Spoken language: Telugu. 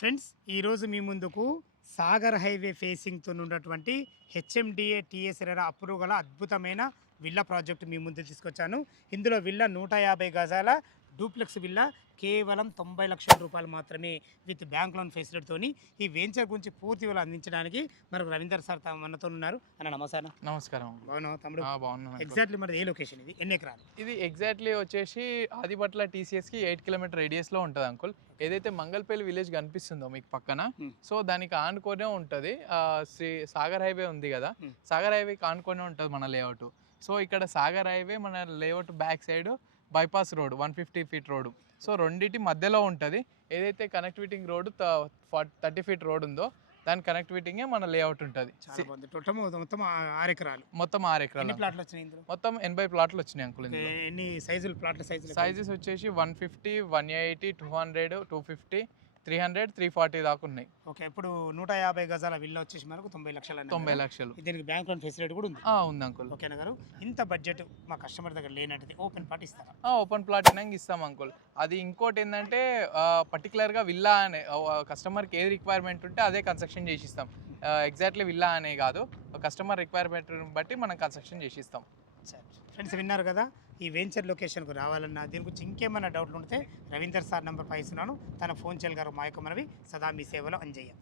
ఫ్రెండ్స్ ఈరోజు మీ ముందుకు సాగర్ హైవే ఫేసింగ్తో ఉన్నటువంటి హెచ్ఎండిఏ టీఎస్ రెరా అప్రూవ్ గల అద్భుతమైన విల్లా ప్రాజెక్ట్ మీ ముందు తీసుకొచ్చాను. ఇందులో విల్లా 150 గజాల డూప్లెక్స్ విల్లా కేవలం 90 లక్షల రూపాయలు మాత్రమే విత్ బ్యాంక్ లోన్ ఫెసిలిటీతోని ఈ వెంచర్ గురించి పూర్తి వివరాలు అందించడానికి మనకు రవీందర్ సార్ మనతో ఉన్నారు. అన్న నమస్కారం. నమస్కారం. బాగున్నావా తమ్ముడు? బాగున్నాను. ఎగ్జాక్ట్లీ మరి ఏ లొకేషన్ ఇది, ఎన్ని ఎకరాలు? ఇది ఎగ్జాక్ట్లీ వచ్చేసి ఆదిబట్ల టీసీఎస్కి 8 కిలోమీటర్ రేడియస్లో ఉంటుంది అంకుల్. ఏదైతే మంగళపల్లి విలేజ్ కనిపిస్తుందో మీకు పక్కన, సో దానికి ఆనుకొనే ఉంటుంది. శ్రీ సాగర్ హైవే ఉంది కదా, సాగర్ హైవేకి ఆనుకొనే ఉంటుంది మన లేఅవుట్. సో ఇక్కడ సాగర్ హైవే మన layout back side bypass road 150 feet road, so రెండింటి మధ్యలో ఉంటుంది. ఏదైతే కనెక్టివిటీ రోడ్ 30 ఫీట్ రోడ్ ఉందో దాని కనెక్టివిటీగే మన లేఅవుట్ ఉంటుంది. మొత్తం 6 ఎకరాలు. మొత్తం 6 ఎకరాలు. ప్లాట్లు వచ్చినాయి ఇందులో? మొత్తం 80 ప్లాట్లు వచ్చినాయి అంకుల్. ఎన్ని సైజులు ప్లాట్ల సైజెస్ వచ్చేసి 150, 180, 200, 250, 300, 340 దాకా ఉన్నాయి. ఓకే, ఇప్పుడు 150 గజాల విల్లా వచ్చేసి మనకు 90 లక్షలు. 90 లక్షలు. దీనికి బ్యాంక్ లోన్ ఫెసిలిటీ కూడా ఉంది? ఉంది అంకుల్. ఓకేనా గారు? ఇంత బడ్జెట్ మా కస్టమర్ దగ్గర లేనట్టు ఓపెన్ ప్లాట్ ఇస్తారా? ఓపెన్ ప్లాట్ అయినా ఇస్తాం అంకుల్. అది ఇంకోటి ఏంటంటే పర్టికులర్గా విల్లా అనే కస్టమర్కి ఏది రిక్వైర్మెంట్ ఉంటే అదే కన్స్ట్రక్షన్ చేసి ఇస్తాం. ఎగ్జాక్ట్లీ విల్లా అనే కాదు, కస్టమర్ రిక్వైర్మెంట్ బట్టి మనం కన్స్ట్రక్షన్ చేసి ఇస్తాం. ఫ్రెండ్స్ విన్నారు కదా, ఈ వెంచర్ లొకేషన్కు రావాలన్నా దీని గురించి ఇంకేమైనా డౌట్లు ఉంటే రవీందర్ సార్ నెంబర్ పై ఇస్తున్నాను, తన ఫోన్ చేయగలరు. మా యొక్క మనవి సదా మీ సేవలో అంజయ్య.